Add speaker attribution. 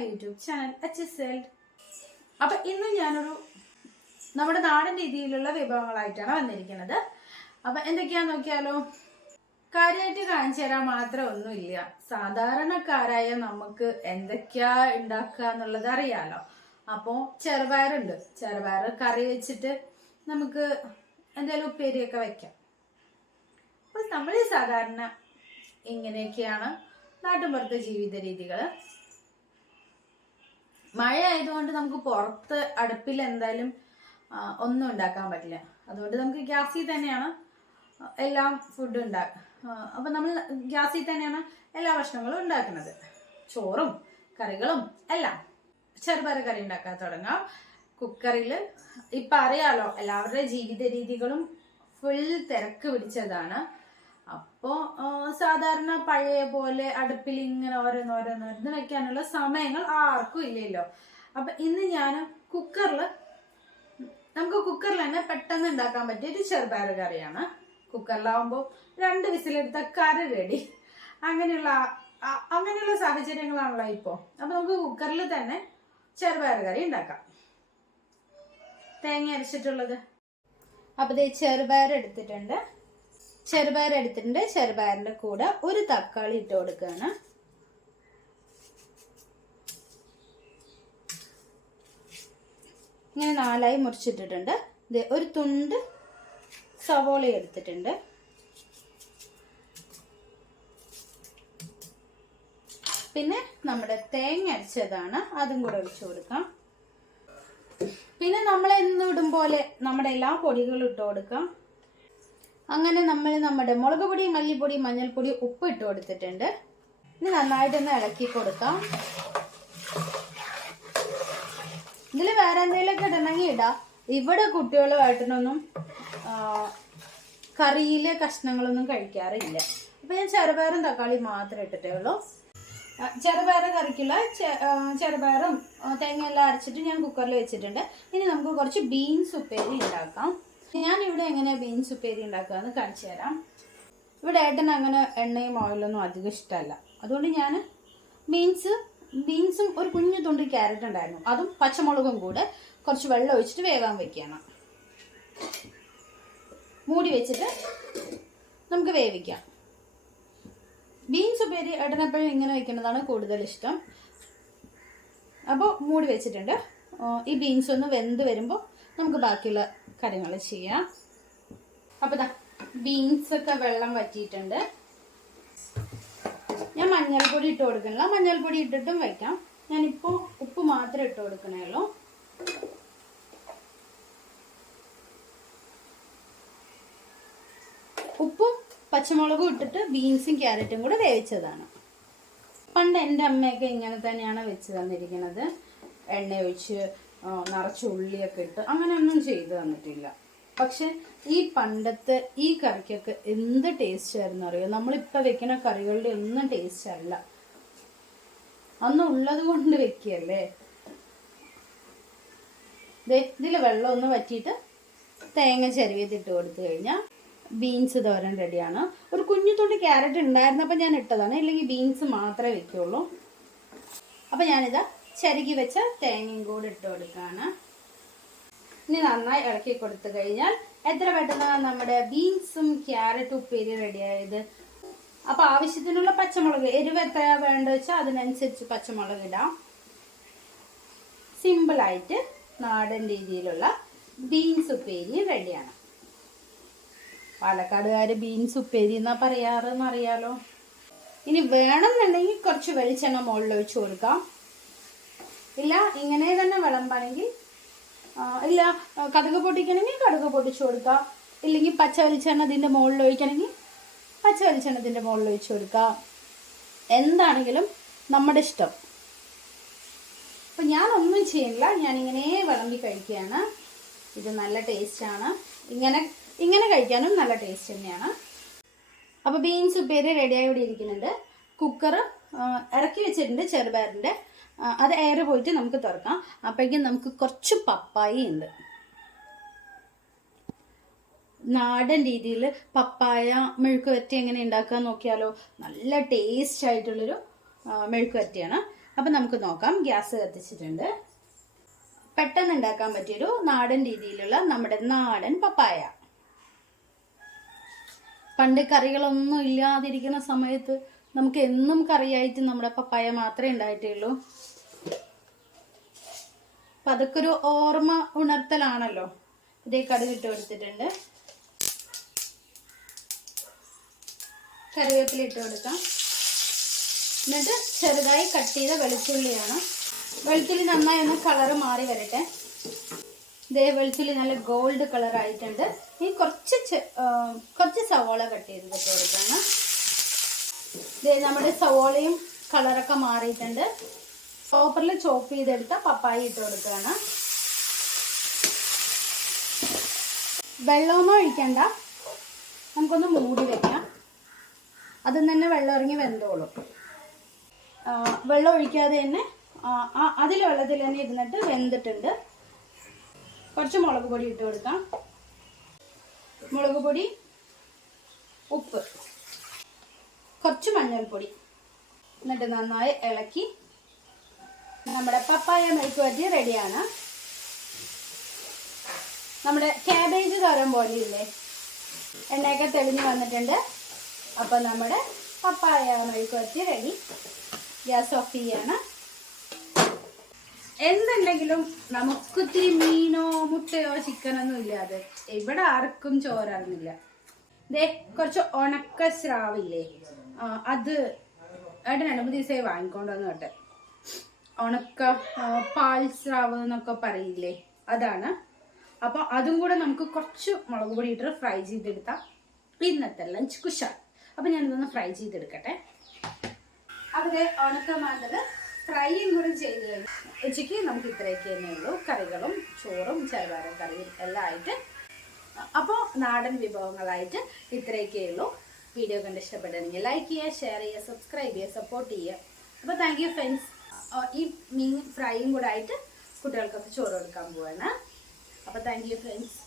Speaker 1: My YouTube channel H S L അപ്പൊ ഇന്ന് ഞാനൊരു നമ്മുടെ നാടൻ രീതിയിലുള്ള വിഭവങ്ങളായിട്ടാണ് വന്നിരിക്കുന്നത്. അപ്പൊ എന്തൊക്കെയാന്ന് നോക്കിയാലോ? കാര്യമായിട്ട് കാണിച്ചു തരാൻ മാത്രം ഒന്നുമില്ല. സാധാരണക്കാരായ നമുക്ക് എന്തൊക്കെയാ ഉണ്ടാക്കുക എന്നുള്ളത് അറിയാലോ. അപ്പോൾ ചെറുപയറുണ്ട്. ചെറുപയർ കറി വെച്ചിട്ട് നമുക്ക് എന്തെങ്കിലും ഉപ്പേരിയൊക്കെ വെക്കാം. അപ്പോൾ നമ്മൾ സാധാരണ ഇങ്ങനെയൊക്കെയാണ് നാട്ടുമ്പുറത്തെ ജീവിത രീതികൾ മഴ ആയതുകൊണ്ട് നമുക്ക് പുറത്ത് അടുപ്പിൽ എന്തായാലും ഒന്നും ഉണ്ടാക്കാൻ പറ്റില്ല. അതുകൊണ്ട് നമുക്ക് ഗ്യാസിൽ തന്നെയാണ് എല്ലാം ഫുഡ് ഉണ്ടാക്കുക അപ്പം നമ്മൾ ഗ്യാസിൽ തന്നെയാണ് എല്ലാ ഭക്ഷണങ്ങളും ഉണ്ടാക്കുന്നത്. ചോറും കറികളും എല്ലാം. ചെറുപയർ കറി ഉണ്ടാക്കാൻ തുടങ്ങാം. കുക്കറിൽ ഇപ്പം അറിയാലോ എല്ലാവരുടെ ജീവിത രീതികളും ഫുൾ തിരക്ക് പിടിച്ചതാണ്. അപ്പോൾ സാധാരണ പഴയ പോലെ അടുപ്പിൽ ഇങ്ങനെ ഓരോന്നോരോന്നോരോന്ന് വെക്കാനുള്ള സമയങ്ങൾ ആർക്കും ഇല്ലല്ലോ. അപ്പം ഇന്ന് ഞാൻ കുക്കറിൽ നമുക്ക് കുക്കറിൽ തന്നെ പെട്ടെന്ന് ഉണ്ടാക്കാൻ പറ്റിയ ഒരു ചെറുപയർ കറിയാണ്. കുക്കറിലാവുമ്പോൾ രണ്ട് വിസിലെടുത്ത കറി റെഡി അങ്ങനെയുള്ള അങ്ങനെയുള്ള സാഹചര്യങ്ങളാണല്ലോ ഇപ്പോൾ അപ്പം നമുക്ക് കുക്കറിൽ തന്നെ ചെറുപയർ കറി ഉണ്ടാക്കാം. തേങ്ങ അരച്ചിട്ടുള്ളത്. അപ്പോൾ ഇത് ചെറുപയർ എടുത്തിട്ടുണ്ട്. ചെറുപയർ എടുത്തിട്ടുണ്ട്. ചെറുപയറിന്റെ കൂടെ ഒരു തക്കാളി ഇട്ട് കൊടുക്കുകയാണ്. ഇങ്ങനെ നാലായി മുറിച്ചിട്ടിട്ടുണ്ട്. ഇത് ഒരു തുണ്ട് സവോള എടുത്തിട്ടുണ്ട്. പിന്നെ നമ്മുടെ തേങ്ങ അരച്ചതാണ്. അതും കൂടെ ഒഴിച്ചു കൊടുക്കാം. പിന്നെ നമ്മൾ എന്നിടും പോലെ നമ്മുടെ എല്ലാ പൊടികളും ഇട്ട് കൊടുക്കാം. അങ്ങനെ നമ്മൾ നമ്മുടെ മുളക് പൊടി മല്ലിപ്പൊടി മഞ്ഞൾപ്പൊടി ഉപ്പ് ഇട്ട് കൊടുത്തിട്ടുണ്ട്. ഇനി നന്നായിട്ടൊന്ന് ഇളക്കി കൊടുക്കാം. ഇതിൽ വേറെ എന്തെങ്കിലുമൊക്കെ ഇടണമെങ്കിൽ ഇടാം. ഇവിടെ കുട്ടികളുമായിട്ടൊന്നും കറിയിലെ കഷ്ണങ്ങളൊന്നും കഴിക്കാറില്ല. അപ്പൊ ഞാൻ ചെറുപയറും തക്കാളി മാത്രമേ ഇട്ടിട്ടേ ഉള്ളൂ. ചെറുപയർ കറിക്കുള്ള ചെറുപയറും തേങ്ങയെല്ലാം അരച്ചിട്ട് ഞാൻ കുക്കറിൽ വെച്ചിട്ടുണ്ട്. ഇനി നമുക്ക് കുറച്ച് ബീൻസ് ഉപ്പേരി ഉണ്ടാക്കാം. ഞാൻ ഇവിടെ എങ്ങനെ ബീൻസ് ഉപ്പേരി ഉണ്ടാക്കുക എന്ന് കാണിച്ചു തരാം. ഇവിടെ ഏട്ടൻ അങ്ങനെ എണ്ണയും ഓയിലൊന്നും അധികം ഇഷ്ടമല്ല. അതുകൊണ്ട് ഞാൻ ബീൻസ് ബീൻസും ഒരു കുഞ്ഞു തുണ്ട് ക്യാരറ്റ് ഉണ്ടായിരുന്നു. അതും പച്ചമുളകും കൂടെ കുറച്ച് വെള്ളം ഒഴിച്ചിട്ട് വേവാൻ വെക്കുകയാണ് മൂടി വെച്ചിട്ട് നമുക്ക് വേവിക്കാം. ബീൻസ് ഉപ്പേരി ഏട്ടനെപ്പോഴും ഇങ്ങനെ വെക്കുന്നതാണ് കൂടുതൽ ഇഷ്ടം. അപ്പോൾ മൂടി വെച്ചിട്ടുണ്ട്. ഈ ബീൻസ് ഒന്ന് വെന്ത് വരുമ്പോൾ നമുക്ക് ബാക്കിയുള്ള കാര്യങ്ങൾ ചെയ്യാം. അപ്പോൾ ഇതാ ബീൻസ് ഒക്കെ വെള്ളം വറ്റിയിട്ടുണ്ട്. ഞാൻ മഞ്ഞൾപ്പൊടി ഇട്ട് കൊടുക്കണില്ല മഞ്ഞൾപ്പൊടി ഇട്ടിട്ടും വെക്കാം ഞാനിപ്പോൾ ഉപ്പ് മാത്രമേ ഇട്ട് കൊടുക്കണേ ഉള്ളൂ ഉപ്പും പച്ചമുളകും ഇട്ടിട്ട് ബീൻസും ക്യാരറ്റും കൂടെ വേവിച്ചതാണ്. പണ്ട് എന്റെ അമ്മയൊക്കെ ഇങ്ങനെ തന്നെയാണ് വെച്ച് തന്നിരിക്കുന്നത്. എണ്ണ ഒഴിച്ച് നിറച്ച് ഉള്ളിയൊക്കെ ഇട്ട് അങ്ങനെയൊന്നും ചെയ്തു തന്നിട്ടില്ല. പക്ഷെ ഈ പണ്ടത്തെ ഈ കറിക്കൊക്കെ എന്ത് ടേസ്റ്റ് ആയിരുന്നു അറിയോ? നമ്മളിപ്പോൾ വെക്കുന്ന കറികളുടെ ഒന്നും ടേസ്റ്റ് അല്ല. അന്ന് ഉള്ളത് കൊണ്ട് വെക്കുകയല്ലേ? ഇതിൽ വെള്ളം ഒന്ന് വറ്റിയിട്ട് തേങ്ങ ചെരുവിയത്തിട്ട് കൊടുത്തു കഴിഞ്ഞാൽ ബീൻസ് തോരൻ റെഡിയാണ് ഒരു കുഞ്ഞു തുള്ളി ക്യാരറ്റ് ഉണ്ടായിരുന്നപ്പോൾ ഞാൻ ഇട്ടതാണ്. ഇല്ലെങ്കിൽ ബീൻസ് മാത്രമേ വെക്കുള്ളൂ. അപ്പം ഞാനിതാ ചരുകി വെച്ച തേങ്ങയും കൂടെ ഇട്ട് കൊടുക്കുകയാണ് ഇനി നന്നായി ഇളക്കി കൊടുത്തു കഴിഞ്ഞാൽ എത്ര പെട്ടെന്ന് നമ്മുടെ ബീൻസും ക്യാരറ്റും ഉപ്പേരി റെഡിയായത് അപ്പൊ ആവശ്യത്തിനുള്ള പച്ചമുളക് എരിവ് എത്ര വേണ്ട വെച്ചാൽ അതിനനുസരിച്ച് പച്ചമുളക് ഇടാം. സിമ്പിളായിട്ട് നാടൻ രീതിയിലുള്ള ബീൻസ് ഉപ്പേരി റെഡിയാണ് പാലക്കാടുകാർ ബീൻസ് ഉപ്പേരി എന്നാ പറയാറെന്ന് അറിയാലോ? ഇനി വേണമെന്നുണ്ടെങ്കിൽ കുറച്ച് വെളിച്ചെണ്ണ മുകളിൽ ഒഴിച്ചു കൊടുക്കാം. ഇല്ല ഇങ്ങനെ തന്നെ വിളമ്പാണെങ്കിൽ ഇല്ല കടുക് പൊട്ടിക്കണമെങ്കിൽ കടുക് പൊട്ടിച്ചു കൊടുക്കാം. ഇല്ലെങ്കിൽ പച്ച വെളിച്ചെണ്ണ ഇതിന്റെ മുകളിൽ ഒഴിക്കണമെങ്കിൽ പച്ച വെളിച്ചെണ്ണ ഇതിന്റെ മുകളിൽ ഒഴിച്ചു കൊടുക്കാം. എന്താണെങ്കിലും നമ്മുടെ ഇഷ്ടം. അപ്പം ഞാനൊന്നും ചെയ്യുന്നില്ല ഞാനിങ്ങനെ വിളമ്പി കഴിക്കുകയാണ്. ഇത് നല്ല ടേസ്റ്റാണ് ഇങ്ങനെ ഇങ്ങനെ കഴിക്കാനും നല്ല ടേസ്റ്റ് തന്നെയാണ്. അപ്പോൾ ബീൻസ് ഉപ്പേരി റെഡിയായി ഇവിടെ ഇരിക്കുന്നുണ്ട്. കുക്കർ ഇറക്കി വെച്ചിട്ടുണ്ട് ചെറുപയറിന്റെ അത് എയർ പോയിട്ട് നമുക്ക് തുറക്കാം. അപ്പോഴേക്കും നമുക്ക് കുറച്ച് പപ്പായ ഉണ്ട്. നാടൻ രീതിയിൽ പപ്പായ മെഴുക്ക് വരട്ടി എങ്ങനെ ഉണ്ടാക്കാൻ നോക്കിയാലോ? നല്ല ടേസ്റ്റ് ആയിട്ടുള്ളൊരു മെഴുക്ക് വരട്ടിയാണ് അപ്പം നമുക്ക് നോക്കാം. ഗ്യാസ് കത്തിച്ചിട്ടുണ്ട്. പെട്ടെന്ന് ഉണ്ടാക്കാൻ പറ്റിയൊരു നാടൻ രീതിയിലുള്ള നമ്മുടെ നാടൻ പപ്പായ. പണ്ട് കറികളൊന്നും ഇല്ലാതിരിക്കുന്ന സമയത്ത് നമുക്ക് എന്നും കറിയായിട്ട് നമ്മുടെ പപ്പായ മാത്രമേ ഉണ്ടായിട്ടുള്ളൂ. അപ്പം അതൊക്കെ ഒരു ഓർമ്മ ഉണർത്തലാണല്ലോ. ഇതേ കടുക് ഇട്ട് കൊടുത്തിട്ടുണ്ട്. കറിവേപ്പില ഇട്ട് കൊടുക്കാം. എന്നിട്ട് ചെറുതായി കട്ട് ചെയ്ത വെളുത്തുള്ളിയാണ്. വെളുത്തുള്ളി നന്നായി ഒന്ന് കളറ് മാറി വരട്ടെ. ഇതേ വെളുത്തുള്ളി നല്ല ഗോൾഡ് കളർ ആയിട്ടുണ്ട് ഇനി കുറച്ച് കുറച്ച് സവോള കട്ട് ചെയ്ത് കൊടുക്കണം. ഇതേ നമ്മുടെ സവോളയും കളറൊക്കെ മാറിയിട്ടുണ്ട്. ചോപ്പറിൽ ചോപ്പ് ചെയ്തെടുത്ത പപ്പായ ഇട്ട് കൊടുക്കുകയാണ്. വെള്ളമൊന്നും ഒഴിക്കണ്ട. നമുക്കൊന്ന് മൂടി വെക്കാം. അതിൽ തന്നെ വെള്ളം ഇറങ്ങി വെന്തോളും. വെള്ളം ഒഴിക്കാതെ തന്നെ അതിൽ വെള്ളത്തിൽ തന്നെ ഇരുന്നിട്ട് വെന്തിട്ടുണ്ട്. കുറച്ച് മുളക് പൊടി ഇട്ട് കൊടുക്കാം. മുളക് പൊടി ഉപ്പ്. കുറച്ച് മഞ്ഞൾപ്പൊടി. എന്നിട്ട് നന്നായി ഇളക്കി നമ്മുടെ പപ്പായ മെഴുക്ക് വരട്ടി റെഡിയാണ്. നമ്മുടെ ക്യാബേജ് തോരൻ പോലെ ഇല്ലേ എണ്ണയൊക്കെ തെളിഞ്ഞ് വന്നിട്ടുണ്ട്. അപ്പോൾ നമ്മുടെ പപ്പായ മെഴുക്ക് വരട്ടി റെഡി ഗ്യാസ് ഓഫ് ചെയ്യാണ്. എന്തുണ്ടെങ്കിലും തീ മീനോ മുട്ടയോ ചിക്കനൊന്നും ഇല്ലാതെ ഇവിടെ ആർക്കും ചോറിറങ്ങില്ല ദേ കുറച്ച് ഉണക്ക സ്രാവില്ലേ അത് ഏട്ടൻ മൂന്ന് ദിവസമായി വാങ്ങിക്കൊണ്ട് വന്നു കേട്ടെ. ഉണക്ക പാൽ സ്രാവ് എന്നൊക്കെ പറയില്ലേ അതാണ്. അപ്പോൾ അതും കൂടെ നമുക്ക് കുറച്ച് മുളക് പൊടി ഇട്ട് ഫ്രൈ ചെയ്തെടുത്താൽ ഇന്നത്തെ ലഞ്ച് കുഷാ അപ്പോൾ ഞാനിതൊന്ന് ഫ്രൈ ചെയ്തെടുക്കട്ടെ. അവിടെ ഉണക്കമാണ്ടത് ഫ്രൈയും കൂടെ ചെയ്ത് ഉച്ചയ്ക്ക് നമുക്ക് ഇത്രയൊക്കെ തന്നെ ഉള്ളൂ. കറികളും ചോറും ചെറുപാറും കറിയും എല്ലാം ആയിട്ട്. അപ്പോൾ നാടൻ വിഭവങ്ങളായിട്ട് ഇത്രയൊക്കെ ഉള്ളൂ. വീഡിയോ കണ്ട് ഇഷ്ടപ്പെട്ടെങ്കിൽ ലൈക്ക് ചെയ്യുക ഷെയർ ചെയ്യുക സബ്സ്ക്രൈബ് ചെയ്യുക സപ്പോർട്ട് ചെയ്യുക. അപ്പോൾ താങ്ക് യു ഫ്രണ്ട്സ് ഈ മീൻ ഫ്രൈയും കൂടെ ആയിട്ട് കുട്ടികൾക്കൊക്കെ ചോറ് കൊടുക്കാൻ പോവാണ്. അപ്പോൾ താങ്ക് യു ഫ്രണ്ട്സ്